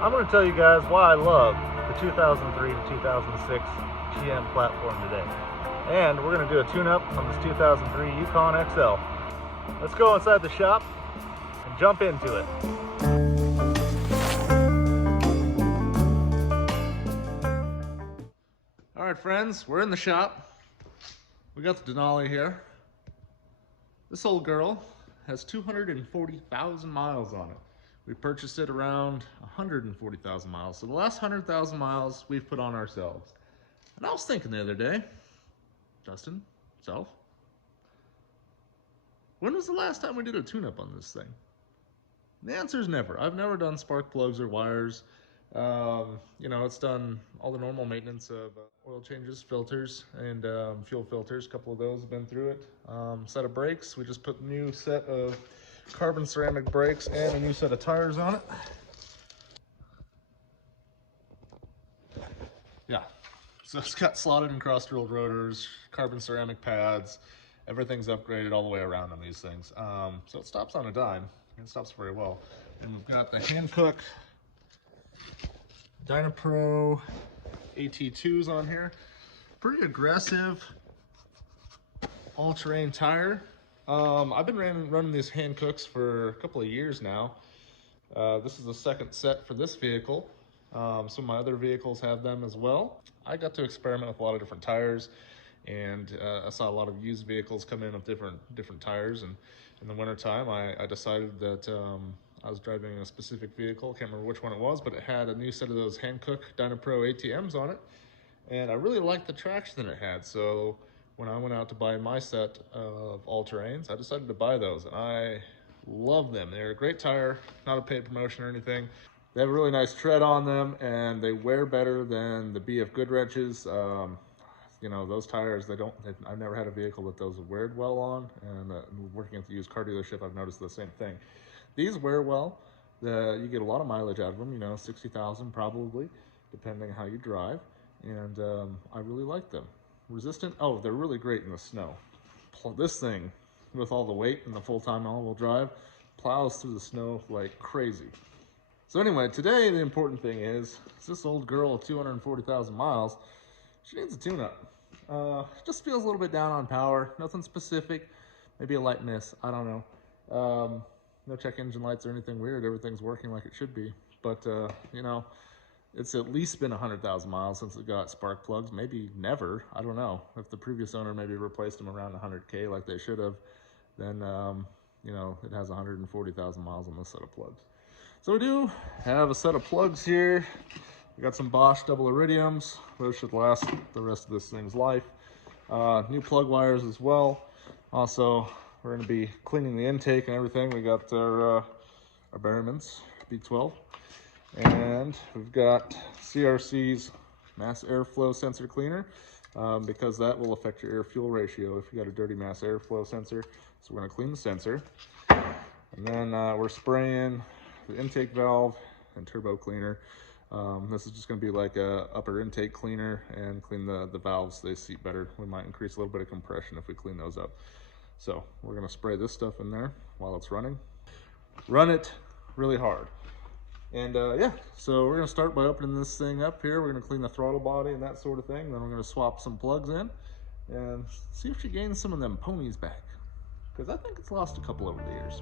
I'm going to tell you guys why I love the 2003 to 2006 GM platform today. And we're going to do a tune-up on this 2003 Yukon XL. Let's go inside the shop and jump into it. All right, friends, we're in the shop. We got the Denali here. This old girl has 240,000 miles on it. We purchased it around 140,000 miles. So the last 100,000 miles we've put on ourselves. And I was thinking the other day, Justin, self, when was the last time we did a tune-up on this thing? And the answer is never. I've never done spark plugs or wires. It's done all the normal maintenance of oil changes, filters, and fuel filters. A couple of those have been through it. Set of brakes. We just put a new set of carbon ceramic brakes and a new set of tires on it. Yeah, so it's got slotted and cross-drilled rotors, carbon ceramic pads. Everything's upgraded all the way around on these things. So it stops on a dime. It stops very well. And we've got the Hankook Dynapro AT2s on here. Pretty aggressive all-terrain tire. I've been running these Hankooks for a couple of years now. This is the second set for this vehicle. Some of my other vehicles have them as well. I got to experiment with a lot of different tires, and I saw a lot of used vehicles come in with different tires. And in the wintertime, I decided that I was driving a specific vehicle. I can't remember which one it was, but it had a new set of those Hankook Dynapro ATMs on it, and I really liked the traction that it had. So when I went out to buy my set of all-terrains, I decided to buy those, and I love them. They're a great tire, not a paid promotion or anything. They have a really nice tread on them, and they wear better than the BF Goodwrenches. Those tires, I've never had a vehicle that those weared well on, and working at the used car dealership, I've noticed the same thing. These wear well. You get a lot of mileage out of them, 60,000 probably, depending how you drive, and I really like them. Resistant, they're really great in the snow. This thing, with all the weight and the full-time all-wheel drive, plows through the snow like crazy. So anyway, today the important thing is this old girl of 240,000 miles, she needs a tune-up. Just feels a little bit down on power, nothing specific, maybe a light miss, I don't know. No check engine lights or anything weird, everything's working like it should be. But, it's at least been 100,000 miles since it got spark plugs, maybe never, I don't know. If the previous owner maybe replaced them around 100K like they should have, then, it has 140,000 miles on this set of plugs. So we do have a set of plugs here. We got some Bosch double iridiums. Those should last the rest of this thing's life. New plug wires as well. Also, we're going to be cleaning the intake and everything. We got our Berryman's B12. And we've got CRC's mass airflow sensor cleaner, because that will affect your air-fuel ratio if you got a dirty mass airflow sensor. So we're going to clean the sensor. And then we're spraying the intake valve and turbo cleaner. This is just going to be like a upper intake cleaner and clean the valves. They seat better. We might increase a little bit of compression if we clean those up. So we're going to spray this stuff in there while it's running. Run it really hard. And so we're going to start by opening this thing up here. We're going to clean the throttle body and that sort of thing. Then we're going to swap some plugs in and see if she gains some of them ponies back, because I think it's lost a couple over the years.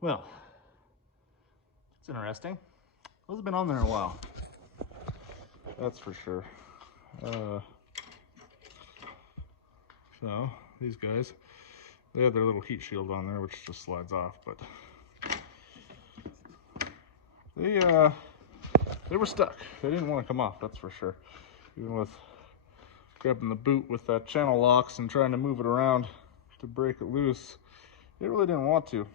Well, it's interesting. Those have been on there a while. That's for sure. So these guys, they have their little heat shield on there, which just slides off, but they were stuck. They didn't want to come off, that's for sure. Even with grabbing the boot with that channel locks and trying to move it around, to break it loose. It really didn't want to.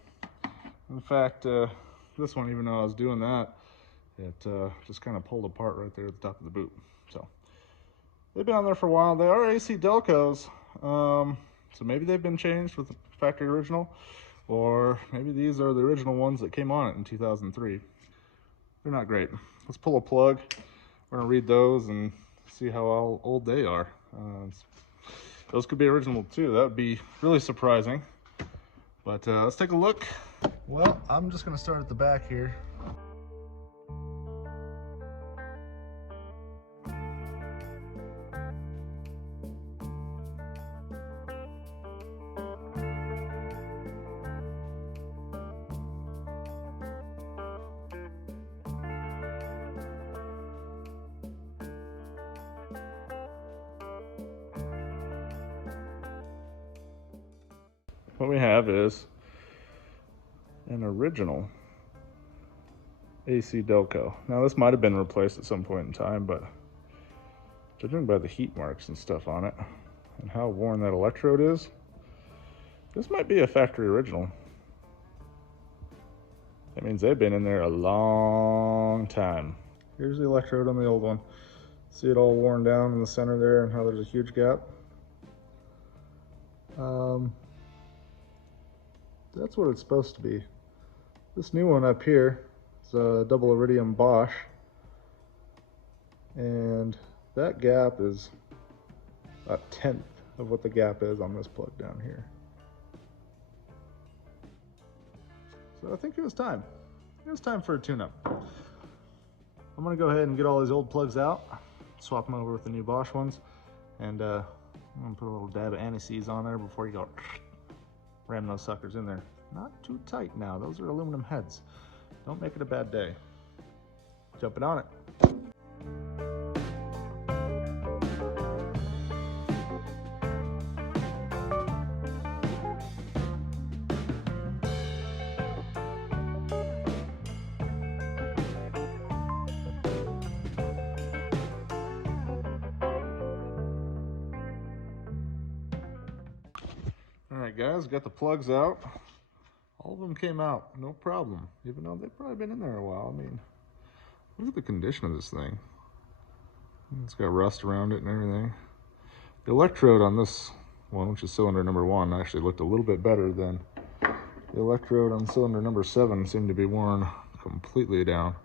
In fact, this one, even though I was doing that, it just kind of pulled apart right there at the top of the boot. So they've been on there for a while. They are AC Delcos, so maybe they've been changed with the factory original, or maybe these are the original ones that came on it in 2003. They're not great. Let's pull a plug. We're gonna read those and see how old they are. Those could be original too. That would be really surprising. But let's take a look. Well, I'm just gonna start at the back here. What we have is an original AC Delco. Now this might have been replaced at some point in time, but judging by the heat marks and stuff on it and how worn that electrode is, this might be a factory original. That means they've been in there a long time. Here's the electrode on the old one. See it all worn down in the center there and how there's a huge gap. That's what it's supposed to be. This new one up here is a double iridium Bosch, and that gap is a 1/10 of what the gap is on this plug down here. So I think it was time. It was time for a tune-up. I'm gonna go ahead and get all these old plugs out, swap them over with the new Bosch ones, and I'm gonna put a little dab of anti-seize on there before you go ram those suckers in there. Not too tight now. Those are aluminum heads. Don't make it a bad day. Jumping on it. All right, guys, got the plugs out. All of them came out, no problem, even though they've probably been in there a while. I mean, look at the condition of this thing. It's got rust around it and everything. The electrode on this one, which is cylinder number 1, actually looked a little bit better than the electrode on cylinder number 7. Seemed to be worn completely down.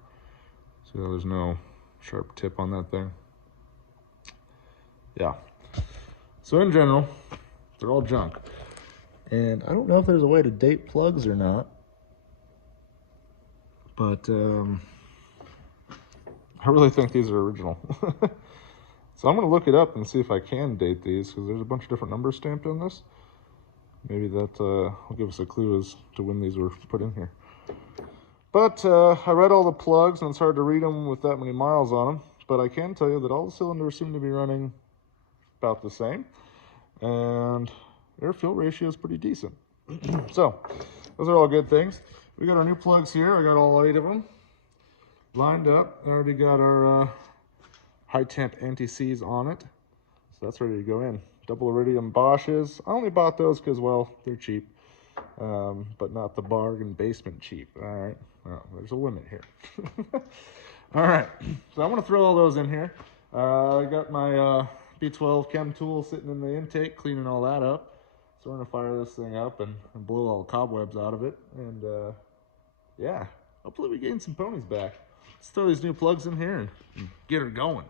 So there's no sharp tip on that thing. Yeah. So in general, they're all junk. And I don't know if there's a way to date plugs or not, but I really think these are original. So I'm gonna look it up and see if I can date these, because there's a bunch of different numbers stamped on this. Maybe that will give us a clue as to when these were put in here. But I read all the plugs, and it's hard to read them with that many miles on them, but I can tell you that all the cylinders seem to be running about the same, and air fill ratio is pretty decent. So those are all good things. We got our new plugs here. I got all 8 of them lined up. I already got our high temp anti-seize on it, so that's ready to go in. Double iridium Bosches. I only bought those because, well, they're cheap, but not the bargain basement cheap. All right, well, there's a limit here. All right, so I'm gonna throw all those in here. I got my B12 chem tool sitting in the intake, cleaning all that up. So we're gonna fire this thing up and blow all the cobwebs out of it. And yeah, hopefully we gain some ponies back. Let's throw these new plugs in here and get her going.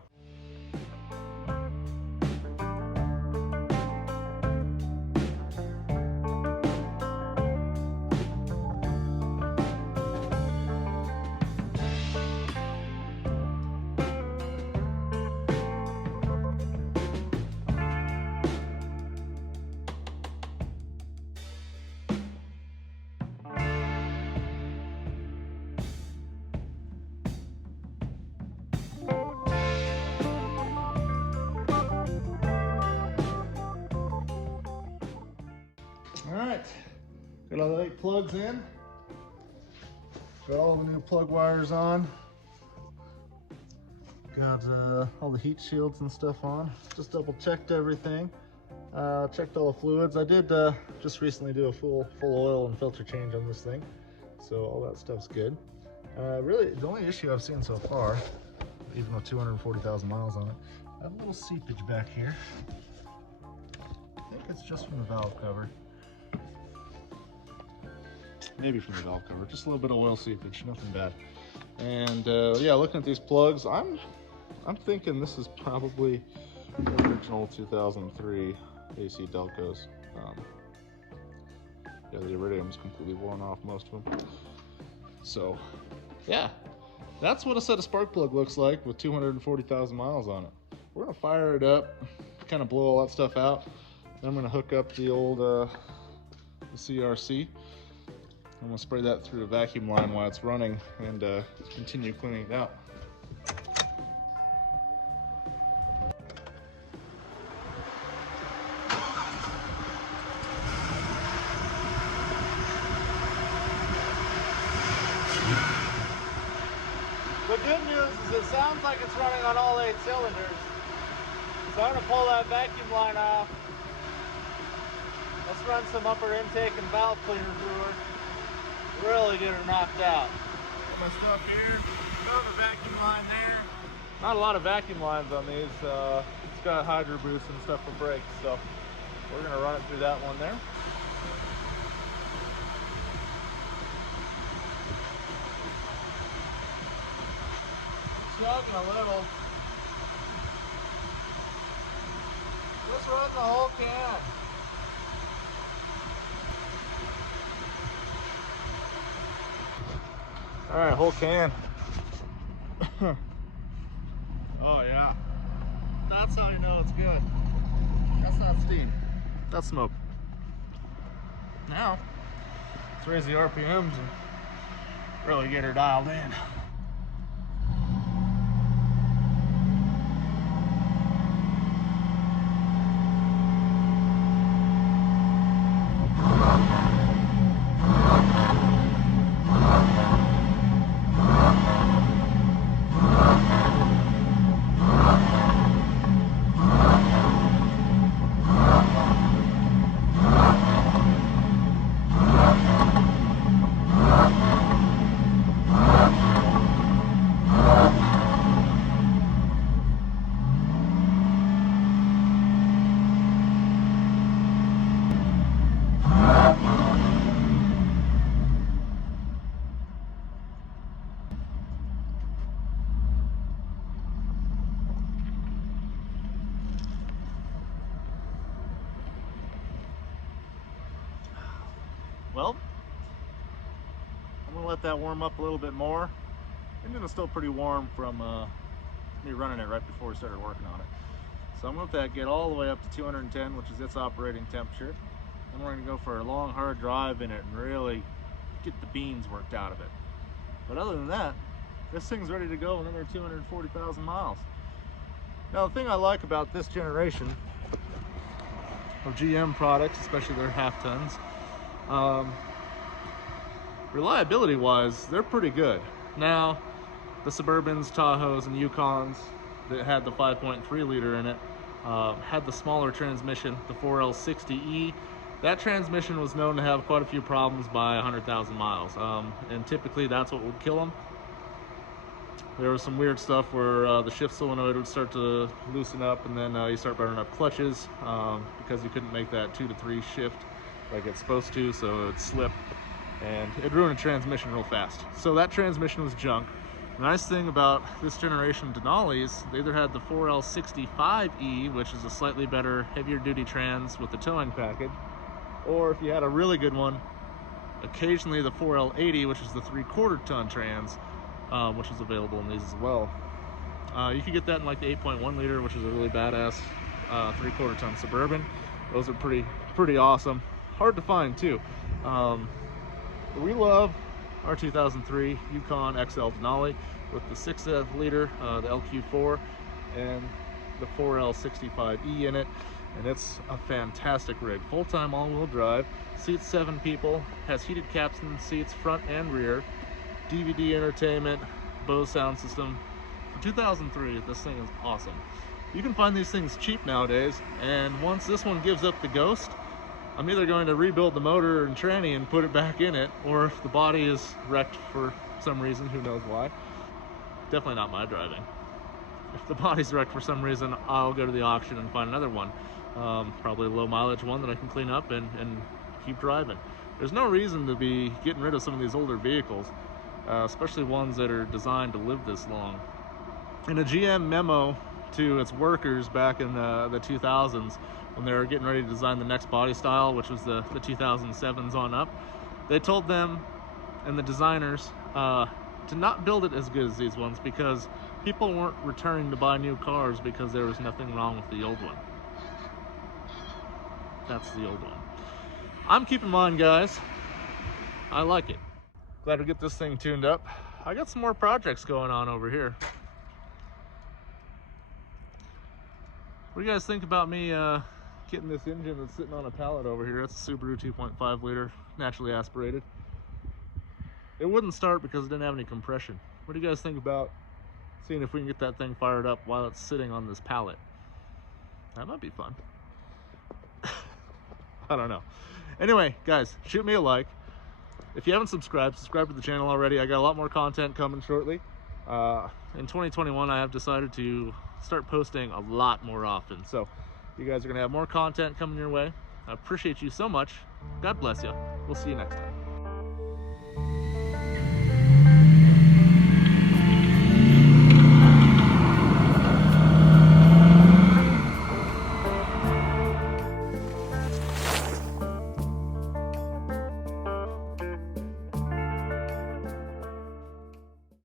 All right, got all the 8 plugs in. Got all the new plug wires on. Got all the heat shields and stuff on. Just double checked everything. Checked all the fluids. I did just recently do a full oil and filter change on this thing, so all that stuff's good. Really, the only issue I've seen so far, even with 240,000 miles on it, I have a little seepage back here. I think it's just from the valve cover. Maybe from the valve cover, just a little bit of oil seepage, nothing bad. And yeah, looking at these plugs, I'm thinking this is probably the original 2003 AC Delcos. Yeah, the iridium's completely worn off, most of them. So yeah, that's what a set of spark plug looks like with 240,000 miles on it. We're gonna fire it up, kind of blow all that stuff out. Then I'm gonna hook up the old the CRC. I'm gonna spray that through a vacuum line while it's running and continue cleaning it out. The good news is it sounds like it's running on all 8 cylinders. So I'm gonna pull that vacuum line off. Let's run some upper intake and valve cleaner through her. Really get her knocked out. Put my stuff here, got the vacuum line there. Not a lot of vacuum lines on these. It's got hydro boost and stuff for brakes, so we're gonna run it through that one there. Chugging a little. Just run the whole can. All right, whole can. Oh yeah, that's how you know it's good. That's not steam, that's smoke. Now, let's raise the RPMs and really get her dialed in. Well, I'm gonna let that warm up a little bit more. Engine is still pretty warm from me running it right before we started working on it. So I'm gonna let that get all the way up to 210, which is its operating temperature. Then we're gonna go for a long, hard drive in it and really get the beans worked out of it. But other than that, this thing's ready to go another 240,000 miles. Now, the thing I like about this generation of GM products, especially their half tons, reliability wise, they're pretty good. Now, the Suburbans, Tahoes, and Yukons that had the 5.3 liter in it had the smaller transmission, the 4L60E. That transmission was known to have quite a few problems by 100,000 miles, and typically that's what would kill them. There was some weird stuff where the shift solenoid would start to loosen up, and then you start burning up clutches because you couldn't make that 2 to 3 shift like it's supposed to, so it would slip and it'd ruin a transmission real fast. So that transmission was junk. The nice thing about this generation Denali's, they either had the 4L65E, which is a slightly better, heavier duty trans with the towing package, or if you had a really good one, occasionally the 4L80, which is the 3/4 ton trans, which is available in these as well. You could get that in like the 8.1 liter, which is a really badass 3/4 ton Suburban. Those are pretty awesome. Hard to find too. But we love our 2003 Yukon XL Denali with the 6 liter, the LQ4, and the 4L65E in it. And it's a fantastic rig. Full-time all-wheel drive, seats 7 people, has heated capstan seats front and rear, DVD entertainment, Bose sound system. For 2003, this thing is awesome. You can find these things cheap nowadays, and once this one gives up the ghost, I'm either going to rebuild the motor and tranny and put it back in it, or if the body is wrecked for some reason, who knows why, definitely not my driving. If the body's wrecked for some reason, I'll go to the auction and find another one, probably a low mileage one that I can clean up and keep driving. There's no reason to be getting rid of some of these older vehicles, especially ones that are designed to live this long. In a GM memo to its workers back in the 2000s, when they were getting ready to design the next body style, which was the 2007s on up, they told them and the designers to not build it as good as these ones, because people weren't returning to buy new cars because there was nothing wrong with the old one. That's the old one. I'm keeping mine, guys. I like it. Glad to get this thing tuned up. I got some more projects going on over here. What do you guys think about me getting this engine that's sitting on a pallet over here? That's a Subaru 2.5 liter, naturally aspirated. It wouldn't start because it didn't have any compression. What do you guys think about seeing if we can get that thing fired up while it's sitting on this pallet? That might be fun. I don't know. Anyway, guys, shoot me a like. If you haven't subscribed to the channel already. I got a lot more content coming shortly. In 2021, I have decided to start posting a lot more often. So you guys are gonna have more content coming your way. I appreciate you so much. God bless you. We'll see you next time.